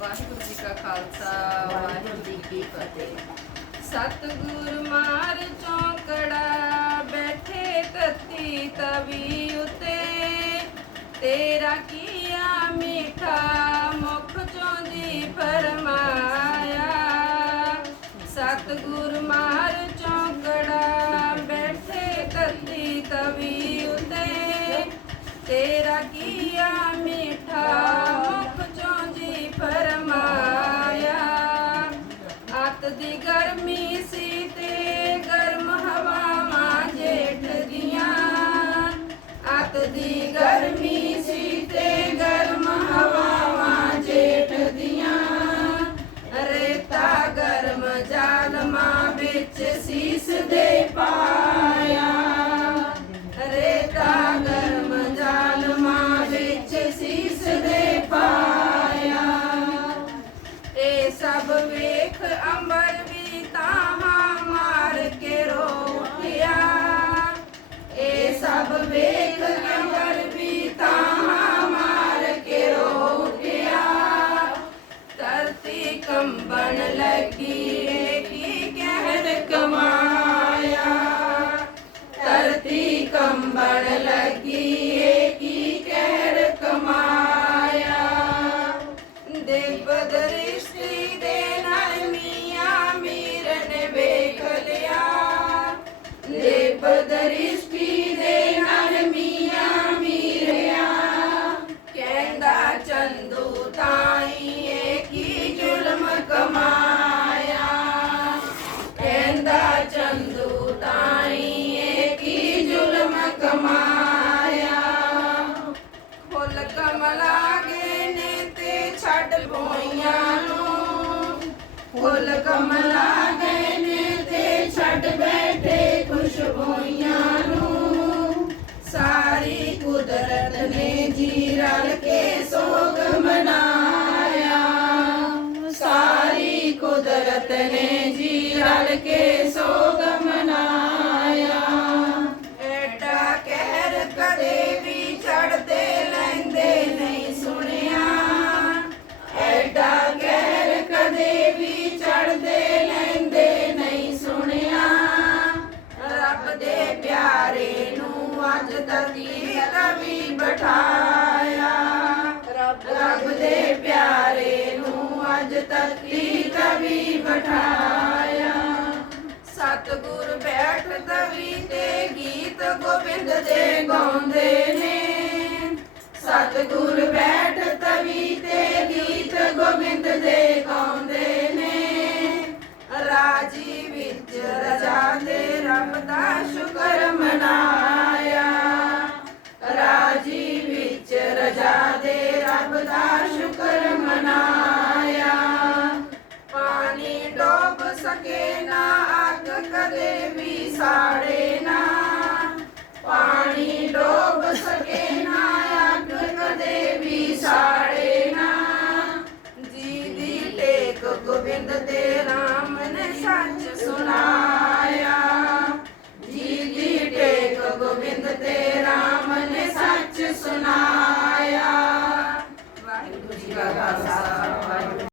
ਵਾਹਿਗੁਰੂ ਜੀ ਕਾ ਖਾਲਸਾ, ਵਾਹਿਗੁਰੂ ਜੀ ਕੀ ਫਤਿਹ। ਸਤਗੁਰ ਮਾਰ ਚੌਂਕੜਾ ਬੈਠੇ ਤਤੀ ਤਵੀ ਉਤੇ। ਤੇਰਾ ਕੀਆ ਮਿੱਠਾ ਮੁਖ ਚੋਂ ਜੀ ਫਰਮਾਇਆ। ਸਤਗੁਰ ਮਾਰ ਚੌਂਕੜਾ ਬੈਠੇ ਤਤੀ ਤਵੀ ਉਤੇ। ਤੇਰਾ ਕੀਆ ਗਰਮੀ ਸੀ ਤੇ ਗਰਮ ਹਵਾਵਾਂ ਜੇਠ ਦੀਆਂ ਅਤ ਦੀ ਗਰ come, burn like the ਫੁੱਲ ਕਮਲਾ ਗਏ ਤੇ ਛੱਡ ਬੈਠੇ ਖੁਸ਼ਬੂਆਂ ਨੂੰ। ਸਾਰੀ ਕੁਦਰਤ ਨੇ ਜੀ ਰਲ ਕੇ ਸੋਗ ਮਨਾਇਆ। ਸਾਰੀ ਕੁਦਰਤ ਨੇ ਜੀ ਰਲ ਕੇ ਸੋਗ ਤੇ ਗਾਉਂਦੇ ਨੇ। ਸਤਿਗੁਰ ਬੈਠ ਤਵੀ ਤੇ ਗੀਤ ਗੋਬਿੰਦ ਦੇ ਗਾਉਂਦੇ ਨੇ। ਰਾਜੀ ਵਿੱਚ ਰਜਾ ਦੇ ਰੱਬ ਦਾ ਸ਼ੁਕਰ ਮਨਾਇਆ। ਰਾਜੀ ਵਿੱਚ ਰਜਾ ਦੇ ਰੱਬ ਦਾ ਸ਼ੁਕਰ ਮਨਾਇਆ। ਪਾਣੀ ਡੋਬ ਸਕੇ ਨਾ ਅੱਗ ਕਦੇ ਵੀ ਸਾੜੇ। ਤੇ RAM ਨੇ ਸੱਚ ਸੁਨਾਇਆ ਜੀ ਦੀ ਟੇਕ ਗੋਬਿੰਦ ਤੇ RAM ਨੇ ਸੱਚ ਸੁਨਾਇਆ ਵਾਹਿਗੁਰੂ ਜੀ ਕਾ ਖਾਲਸਾ।